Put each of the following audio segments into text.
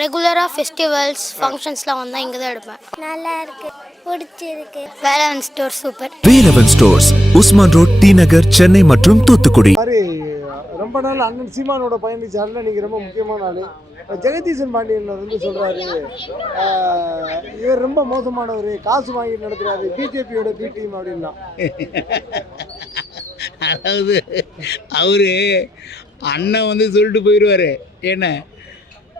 ரெகுலராக ஃபெஸ்டிவல்ஸ் ஃபங்க்ஷன்ஸ்லாம் வந்தால் இங்கே தான் எடுப்பேன். நல்லா இருக்கு. பிடிச்சிருக்கு. Velavan store super Velavan stores Usman road T Nagar Chennai மற்றும் தூத்துக்குடி. ரொம்ப நாள் அண்ணன் சீமானோட பயணிச்சாரில் நீங்கள் ரொம்ப முக்கியமான ஆள். ஜெகதீசன் பாண்டியன் வந்து சொல்கிறாரு இவர் ரொம்ப மோசமானவர். காசு வாங்கி நடத்துறாரு. பிஜேபியோட பி டீம் அப்படின்னா. அதாவது அவரு அண்ணன் வந்து சொல்லிட்டு போயிடுவார் என்ன?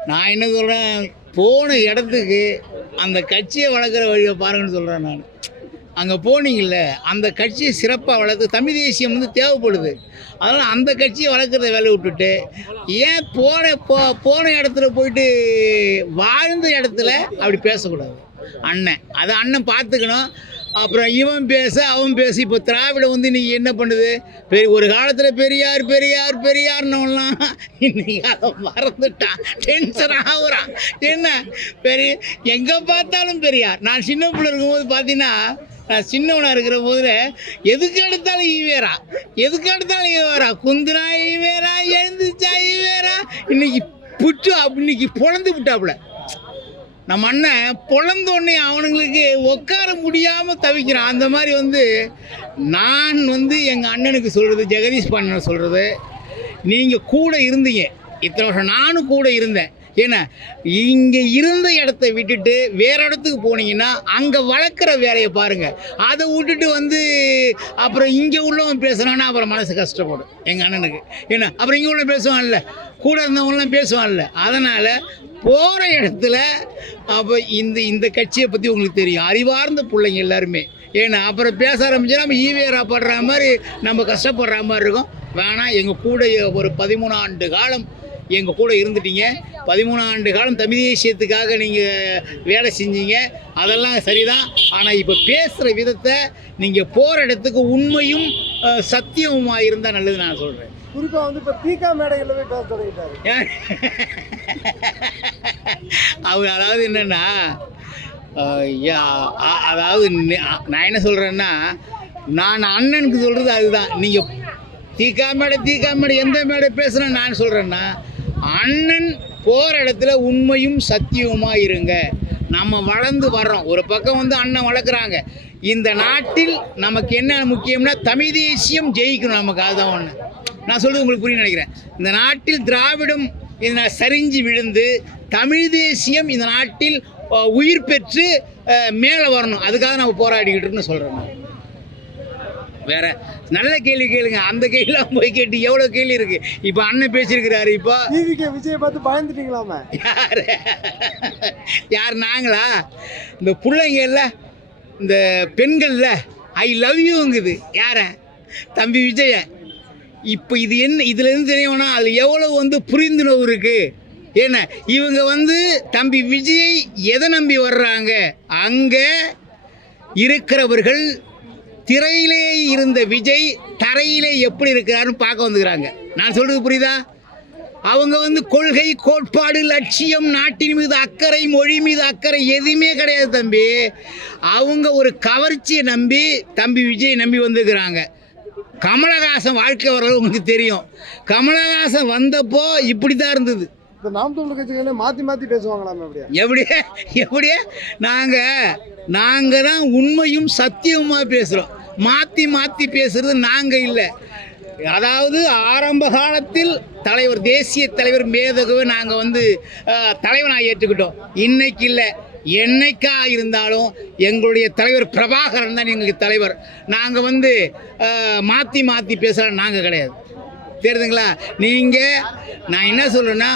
நான் என்ன சொல்கிறேன் போன இடத்துக்கு அந்த கட்சியை வளர்க்குற வழியை பாருங்கன்னு சொல்கிறேன் நான். அங்கே போனீங்கல்ல அந்த கட்சியை சிறப்பாக வளர்த்து தமிழ் தேசியம் வந்து தேவைப்படுது. அதனால் அந்த கட்சியை வளர்க்குறத வேலையை விட்டுட்டு ஏன் போன போ போன இடத்துல போயிட்டு வாழ்ந்த இடத்துல அப்படி பேசக்கூடாது. அண்ணன் அதை அண்ணன் பார்த்துக்கணும். அப்புறம் இவன் பேச அவன் பேச. இப்போ திராவிடம் வந்து இன்னைக்கு என்ன பண்ணுது? பெரிய ஒரு காலத்தில் பெரியார் பெரியார் பெரியார்னவெல்லாம் இன்னைக்கு அதை மறந்துட்டான். டென்ஷன் ஆகுறான். என்ன? பெரிய எங்கே பார்த்தாலும் பெரியார். நான் சின்ன பிள்ளை இருக்கும்போது பார்த்தீங்கன்னா நான் சின்னவனாக இருக்கிற போதில் எதுக்கு எடுத்தாலும் ஈவேரா எதுக்கு எடுத்தாலும் ஈவேரா குந்துனா ஈவேரா எழுந்துச்சா ஈவேரா இன்னைக்கு புட்டு இன்னைக்கு பொழந்து விட்டாப்புல. நம்ம அண்ணன் பொழந்தோடனே அவனுங்களுக்கு உட்கார முடியாமல் தவிக்கிறான். அந்த மாதிரி வந்து நான் வந்து எங்கள் அண்ணனுக்கு சொல்கிறது ஜெகதீஷ் பாண்டனை சொல்கிறது நீங்கள் கூட இருந்தீங்க. இத்தனை வருஷம் நானும் கூட இருந்தேன். ஏன்னா இங்கே இருந்த இடத்த விட்டுட்டு வேற இடத்துக்கு போனீங்கன்னா அங்கே வளர்க்குற வேலையை பாருங்கள் அதை விட்டுட்டு வந்து அப்புறம் இங்கே உள்ளவன் பேசுகிறான்னா அப்புறம் மனசு கஷ்டப்படும் எங்கள் அண்ணனுக்கு. ஏன்னா அப்புறம் இங்கே உள்ள பேசுவான்ல. கூட இருந்தவங்களாம் பேசுவான்ல. அதனால் போகிற இடத்துல அப்போ இந்த இந்த கட்சியை பற்றி உங்களுக்கு தெரியும். அறிவார்ந்த பிள்ளைங்க எல்லாருமே. ஏன்னா அப்புறம் பேச ஆரம்பிச்சா நம்ம ஈவேரா படுற மாதிரி நம்ம கஷ்டப்படுற மாதிரி இருக்கும். வேணாம் எங்கள் கூட ஒரு பதிமூணு ஆண்டு காலம் எங்கள் கூட இருந்துட்டீங்க. பதிமூணு ஆண்டு காலம் தமிழ் தேசியத்துக்காக நீங்கள் வேலை செஞ்சீங்க. அதெல்லாம் சரிதான். ஆனால் இப்போ பேசுகிற விதத்தை நீங்கள் போகிற இடத்துக்கு உண்மையும் சத்தியமுமாக இருந்தால் நல்லது நான் சொல்கிறேன் குறிப்பாக வந்து இப்போ தீகா மேடைகளில் போய் பேச தொடங்கிட்டாரு. அவர் அதாவது என்னென்னா அதாவது நான் என்ன சொல்கிறேன்னா நான் அண்ணனுக்கு சொல்கிறது அதுதான். நீங்கள் தீக்கா மேடை தீக்கா மேடை எந்த மேடை பேசுகிறேன் நான் சொல்கிறேன்னா அண்ணன் போகிற இடத்துல உண்மையும் சத்தியமாக இருங்க. நம்ம வளர்ந்து வர்றோம். ஒரு பக்கம் வந்து அண்ணன் வளர்க்குறாங்க. இந்த நாட்டில் நமக்கு என்ன முக்கியம்னா தமிழ் தேசியம் ஜெயிக்கணும் நமக்கு. அதுதான் ஒன்று நான் சொல்கிறது உங்களுக்கு புரியும் நினைக்கிறேன். இந்த நாட்டில் திராவிடம் இந்த சரிஞ்சு விழுந்து தமிழ் தேசியம் இந்த நாட்டில் உயிர் பெற்று மேலே வரணும். அதுக்காக நம்ம போராடிக்கிட்டு இருக்கோம்னு சொல்கிறேன் நான். வேற நல்ல கேள்வி கேளுங்க. அந்த கேள்விலாம் போய் கேட்டு எவ்வளோ கேள்வி இருக்கு? இப்போ அண்ணன் பேசியிருக்கிறாரு இப்போ. விஜய் பார்த்து பயந்துட்டீங்களாமே? யார்? யார் நாங்களா? இந்த பிள்ளைங்கல்ல இந்த பெண்கள்ல ஐ லவ் யூங்குது யார? தம்பி விஜய. இப்போ இது என்ன இதுலேருந்து தெரியணும்னா அது எவ்வளோ வந்து புரிந்துணர்வு இருக்குது என்ன இவங்க வந்து தம்பி விஜயை எதை நம்பி வர்றாங்க? அங்கே இருக்கிறவர்கள் திரையிலே இருந்த விஜய் தரையிலே எப்படி இருக்கிறாருன்னு பார்க்க வந்துக்கிறாங்க. நான் சொல்கிறது புரியுதா? அவங்க வந்து கொள்கை கோட்பாடு லட்சியம் நாட்டின் மீது அக்கறை மொழி மீது அக்கறை எதுவுமே கிடையாது தம்பி. அவங்க ஒரு கவர்ச்சியை நம்பி தம்பி விஜய் நம்பி வந்துக்கிறாங்க கமலஹாசன் வாழ்க்கை வரலாறு உங்களுக்கு தெரியும். கமலஹாசன் வந்தப்போ இப்படி தான் இருந்தது. இந்த நாம் தமிழ் கட்சிகளே மாற்றி மாற்றி பேசுவாங்களாமே அப்படியா? எப்படி எப்படி நாங்கள் நாங்கள் தான் உண்மையும் சத்தியமாக பேசுகிறோம் மாற்றி மாற்றி பேசுறது நாங்கள் இல்லை. அதாவது ஆரம்ப காலத்தில் தலைவர் தேசிய தலைவர் மேதகுவை நாங்கள் வந்து தலைவனாக ஏற்றுக்கிட்டோம். இன்னைக்கு இல்லை. என்னைக்கா இருந்தாலும் எங்களுடைய தலைவர் பிரபாகரன் தான் எங்களுக்கு தலைவர். நாங்கள் வந்து மாற்றி மாற்றி பேசுகிற நாங்கள் கிடையாது. தெரியுதுங்களா? நீங்கள் நான் என்ன சொல்கிறேன்னா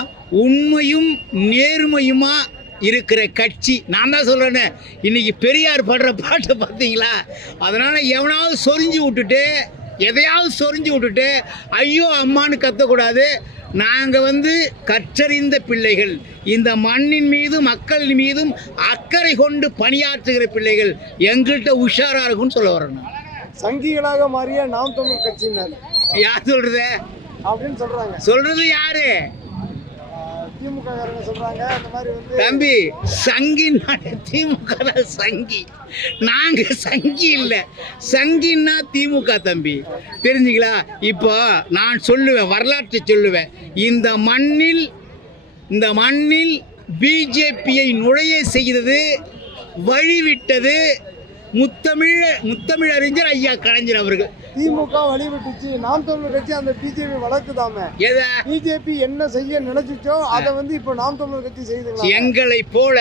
உண்மையும் நேர்மையுமாக இருக்கிற கட்சி. நான் தான் சொல்கிறேன்னு இன்றைக்கி பெரியார் பாடுற பாட்டை பார்த்தீங்களா? அதனால் எவனாவது சொரிஞ்சு விட்டுட்டு எதையாவது சொரிஞ்சு விட்டுட்டு ஐயோ அம்மான்னு கத்தக்கூடாது. நாங்கள் வந்து கற்றறிந்த பிள்ளைகள். இந்த மண்ணின் மீதும் மக்கள் மீதும் அக்கறை கொண்டு பணியாற்றுகிற பிள்ளைகள். எங்கள்கிட்ட உஷாராக இருக்கும்னு சொல்ல வரேன் நான். சங்கிகளாக மாறிய நாம் தமிழ் கட்சியினர். யார் சொல்கிறது அப்படின்னு சொல்றாங்க. சொல்கிறது யாரு? திமுக சொல்றாங்க. அந்த மாதிரி வந்து தம்பி சங்கி திமுக சங்கி. நாங்க சங்கி இல்லை. சங்கின்னா திமுக தம்பி. தெரிஞ்சுங்களா இப்போ நான் சொல்லுவேன் வரலாற்றை சொல்லுவேன். இந்த மண்ணில் இந்த மண்ணில் பிஜேபியை நுழைய செய்தது வழிவிட்டது முத்தமிழ் முத்தமிழ் அறிஞர் ஐயா கலைஞர் அவர்கள். திமுக வழிவிட்டுச்சு நாம் தமிழர் கட்சி அந்த பிஜேபி வளர்க்குதாமே எதை? பிஜேபி என்ன செய்ய நினைச்சிச்சோ அதை வந்து இப்போ நாம் தமிழர் கட்சி செய்துங்களா எங்களை போல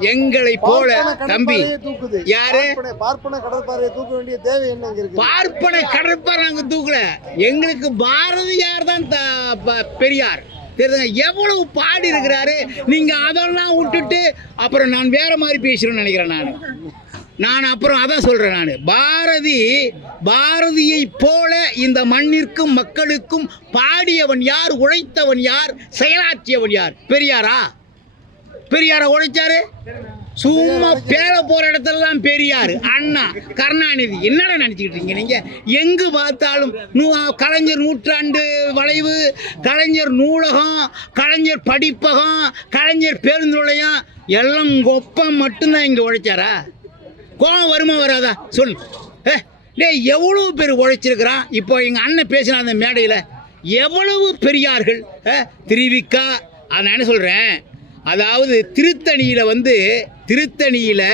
எங்களை போல தம்பி. தூக்குது. யாரு? பார்ப்பன- கடற்பாறையை தூக்க வேண்டிய தேவை என்ன இருக்கு? பார்ப்பன கடற்பார் நாங்கள் தூக்கல. எங்களுக்கு பாரதியார் தான் பெரியார். தெரியுதுங்க எவ்வளவு பாடி இருக்கிறாரு. நீங்க அதெல்லாம் விட்டுட்டு அப்புறம் நான் வேற மாதிரி பேசுறேன்னு நினைக்கிறேன் நான். நான் அப்புறம் அதான் சொல்கிறேன் நான். பாரதி பாரதியை போல இந்த மண்ணிற்கும் மக்களுக்கும் பாடியவன் யார் உழைத்தவன் யார் செயலாற்றியவன் யார்? பெரியாரா? பெரியாரா உழைச்சாரு? சும்மா பேர போகிற இடத்துலலாம் பெரியார். அண்ணா கருணாநிதி. என்னடா நினச்சிக்கிட்டு இருக்கீங்க நீங்கள் எங்கு பார்த்தாலும் நூ கலைஞர் நூற்றாண்டு வளைவு கலைஞர் நூலகம் கலைஞர் படிப்பகம் கலைஞர் பேருந்து நிலையம் எல்லாம் கொப்பம் மட்டும்தான் இங்கே உழைச்சாரா? கோபம் வருமா வராதா? சொல் ஏ டே எவ்வளவு பேர் உழைச்சிருக்கிறான் இப்போ எங்கள் அண்ணன் பேசின அந்த மேடையில். எவ்வளவு பெரியார்கள்? திருவிக்கா அதை நான் என்ன சொல்கிறேன் அதாவது திருத்தணியில் வந்து திருத்தணியில்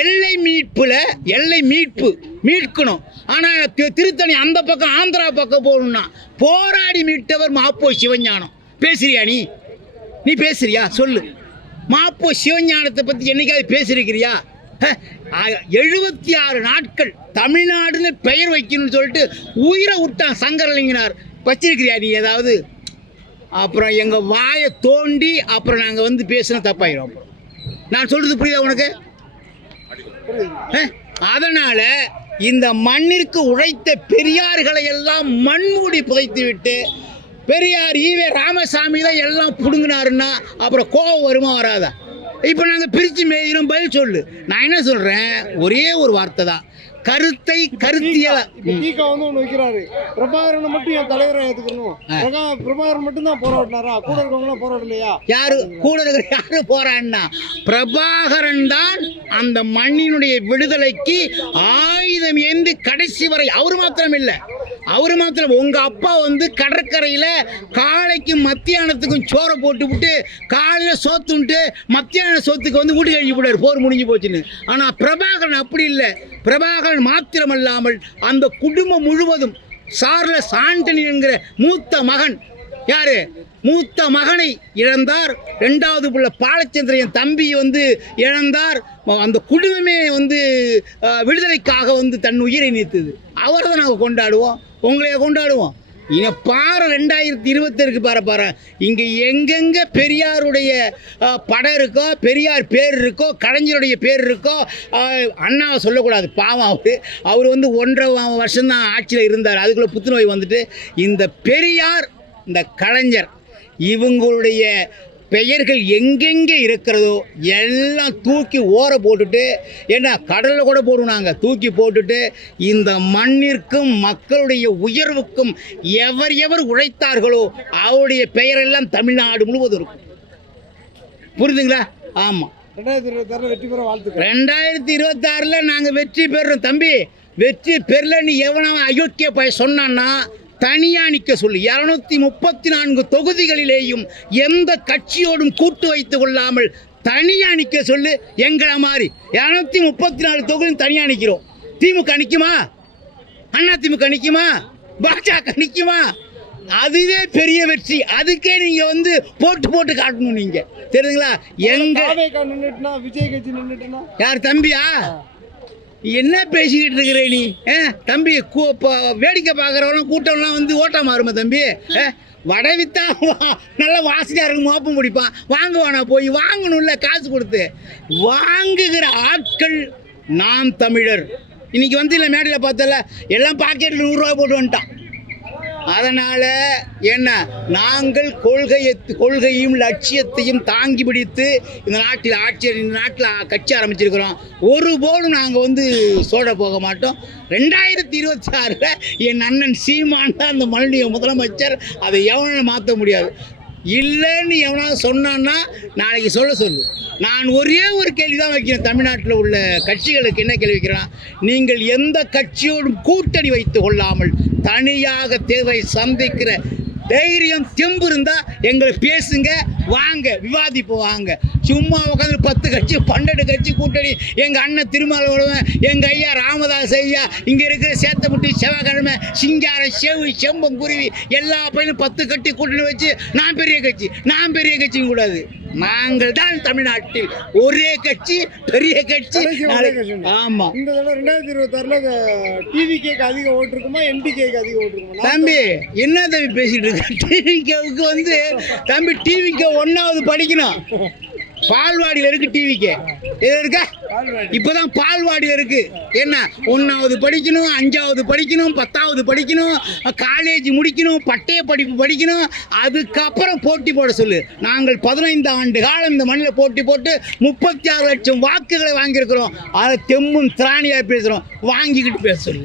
எல்லை மீட்பில் எல்லை மீட்பு மீட்கணும். ஆனால் திருத்தணி அந்த பக்கம் ஆந்திரா பக்கம் போகணும்னா போராடி மீட்டவர் மாப்போ சிவஞானம். பேசுறியா நீ? நீ பேசுறியா? சொல்லு. மாப்போ சிவஞானத்தை பற்றி என்னைக்காவது பேசியிருக்கிறியா எழுபத்தி ஆறு நாட்கள் தமிழ்நாடுன்னு பெயர் வைக்கணும்னு சொல்லிட்டு உயிரை விட்டான் சங்கரலிங்கனார் வச்சிருக்கிறியா நீ ஏதாவது? அப்புறம் எங்கள் வாயை தோண்டி அப்புறம் நாங்கள் வந்து பேசினா தப்பாயிடும் அப்புறம் நான் சொல்கிறது புரியுதா உனக்கு? அதனால் இந்த மண்ணிற்கு உழைத்த பெரியார்களை எல்லாம் மண்மூடி புதைத்து விட்டு பெரியார் ஈவே ராமசாமி தான் எல்லாம் பிடுங்கினாருன்னா அப்புறம் கோவம் வருமா வராதா? இப்போ நாங்கள் பிரித்து மேயிரும் பதில் சொல்லு. நான் என்ன சொல்கிறேன் ஒரே ஒரு வார்த்தை தான். கருத்தை கருத்தியல தீகா வந்து ஒண்ணு வைக்கிறாரு. பிரபாகரனை மட்டும் என் தலைவரை ஏத்துக்கணும். பிரகா- பிரபாகரன் மட்டும் தான் போராடினாரா? கூட இருக்கவங்க எல்லாம் போராடலையா? யாரு? கூட இருக்கிற யாரு போறான்னா பிரபாகரன் தான் அந்த மண்ணினுடைய விடுதலைக்கு ஆயுதம் ஏந்தி கடைசி வரை. அவர் மாத்திரம் இல்லை அவர் மாத்திரம். உங்கள் அப்பா வந்து கடற்கரையில் காலைக்கும் மத்தியானத்துக்கும் சோறை போட்டு விட்டு காலையில் சோத்துன்ட்டு மத்தியான சோத்துக்கு வந்து வீட்டு கழிச்சு போடுவார் போர் முடிஞ்சு போச்சுன்னு. ஆனால் பிரபாகரன் அப்படி இல்லை. பிரபாகரன் மாத்திரமல்லாமல் அந்த குடும்பம் முழுவதும் சார்லஸ் ஆண்டனி என்கிற மூத்த மகன் யாரு? மூத்த மகனை இழந்தார். ரெண்டாவது புள்ள பாலச்சந்திரன் தம்பி வந்து இழந்தார். அந்த குடும்பமே வந்து விடுதலைக்காக வந்து தன் உயிரை நீத்தது. அவரை தான் நாங்கள் கொண்டாடுவோம். உங்களைய கொண்டாடுவோம். இங்கே பாரு ரெண்டாயிரத்தி இருபத்தருக்கு பாரு பாரு. இங்கே எங்கெங்கே பெரியாருடைய படம் இருக்கோ பெரியார் பேர் இருக்கோ கலைஞருடைய பேர் இருக்கோ அண்ணாவை சொல்லக்கூடாது. பாவம் அவர். அவர் வந்து ஒன்றரை வருஷம்தான் ஆட்சியில் இருந்தார். அதுக்குள்ளே புத்துநோய் வந்துட்டு இந்த பெரியார் இந்த கலைஞர் இவங்களுடைய பெயர்கள் எங்கெங்கே இருக்கிறதோ எல்லாம் தூக்கி ஓர போட்டுட்டு ஏன்னா கடலில் கூட போடுவோம் நாங்கள் தூக்கி போட்டுட்டு இந்த மண்ணிற்கும் மக்களுடைய உயர்வுக்கும் எவர் எவர் உழைத்தார்களோ அவருடைய பெயரெல்லாம் தமிழ்நாடு முழுவதும் இருக்கும். புரியுதுங்களா ஆமாம் ரெண்டாயிரத்தி இருபத்தி ஆறுல நாங்கள் வெற்றி பெறுறோம் தம்பி. வெற்றி பெறல நீ எவனா அயோக்கிய பய சொன்னான்னா தனியாக நிற்க சொல்லு. இரநூத்தி முப்பத்தி நான்கு தொகுதிகளிலேயும் எந்த கட்சியோடும் கூட்டு வைத்து கொள்ளாமல் தனியாக நிற்க சொல்லு. எங்களை மாதிரி. இரநூத்தி முப்பத்தி நாலு தொகுதியும் தனியாக நிற்கிறோம் திமுக நிற்குமா அண்ணா திமுக நிற்குமா பாஜக நிற்குமா அதுவே பெரிய வெற்றி. அதுக்கே நீங்கள் வந்து போட்டு போட்டு காட்டணும் நீங்கள் தெரியுதுங்களா? எங்க விஜய் கட்சி யார் தம்பியா? என்ன பேசிக்கிட்டு இருக்கிற நீ? ஆ, தம்பி கூ- வேடிக்கை பார்க்குறவங்களாம் கூட்டம்லாம் வந்து ஓட்ட மாறுமா தம்பி? ஆ, வடை வித்தா வா- நல்ல வாசனையாக இருக்கும் மோப்பம் பிடிப்பான் வாங்குவானா போய்? வாங்கணும்ல காசு கொடுத்து. வாங்குகிற ஆட்கள் நாம் தமிழர். இன்னைக்கு வந்து இல்லை மேடையில் பார்த்தல எல்லாம் பாக்கெட்டில் நூறுரூவா போட்டு வந்துட்டான். அதனால் என்ன? நாங்கள் கொள்கையை கொள்கையும் லட்சியத்தையும் தாங்கி பிடித்து இந்த நாட்டில் ஆட்சி இந்த நாட்டில் கட்சி ஆரம்பிச்சிருக்கிறோம். ஒருபோதும் நாங்கள் வந்து சோட போக மாட்டோம். ரெண்டாயிரத்தி இருபத்தி ஆறில் என் அண்ணன் சீமான் தான் அந்த மறுபடிய முதலமைச்சர். அதை எவனால் மாற்ற முடியாது. இல்லைன்னு எவனாவது சொன்னான்னா நாளைக்கு சொல்ல சொல்லு. நான் ஒரே ஒரு கேள்வி தான் வைக்கிறேன். தமிழ்நாட்டில் உள்ள கட்சிகளுக்கு என்ன கேள்வி வைக்கிறேன்? நீங்கள் எந்த கட்சியோடும் கூட்டணி வைத்து கொள்ளாமல் தனியாக தேவை சந்திக்கிற தைரியம் தெம்பு இருந்தால் எங்களை பேசுங்க. வாங்க விவாதிப்போம் வாங்க. சும்மா உட்காந்து பத்து கட்சி பன்னெண்டு கட்சி கூட்டணி. எங்கள் அண்ணன் திருமாவளவன் எங்கள் ஐயா ராமதாஸ் ஐயா இங்கே இருக்கிற சேத்தப்பட்டி செவ்வாய்க்கிழமை சிங்காரம் செவு செம்பம் குருவி எல்லா பையனும் பத்து கட்டி கூட்டணி வச்சு நான் பெரிய கட்சி நான் பெரிய கட்சியும் கூடாது. நாங்கள் தான் தமிழ்நாட்டில் ஒரே கட்சி பெரிய கட்சி. ஆமா. இந்த தடவை ரெண்டாயிரத்தி இருபத்தாறுல டிவிகேக்கு அதிக ஓட்டு இருக்குமா? என்டிகேக்கு அதிக ஓட்டு இருக்குமா? தம்பி என்ன தம்பி பேசிட்டு இருக்க? டிவிக்கு வந்து தம்பி டிவிக்கு ஒன்னாவது படிக்கணும். பால்வாடியில் இருக்கு டிவிக்கு இது இருக்கா? இப்போதான் பால்வாடியில் இருக்கு. என்ன? ஒன்றாவது படிக்கணும் அஞ்சாவது படிக்கணும் பத்தாவது படிக்கணும் காலேஜ் முடிக்கணும் பட்டய படிப்பு படிக்கணும் அதுக்கப்புறம் போட்டி போட சொல்லு. நாங்கள் பதினைந்து ஆண்டு காலம் இந்த மண்ணில் போட்டி போட்டு முப்பத்தி ஆறு லட்சம் வாக்குகளை வாங்கியிருக்கிறோம். அதை தெம்மும் திராணியாக பேசுகிறோம் வாங்கிக்கிட்டு பேச சொல்லு.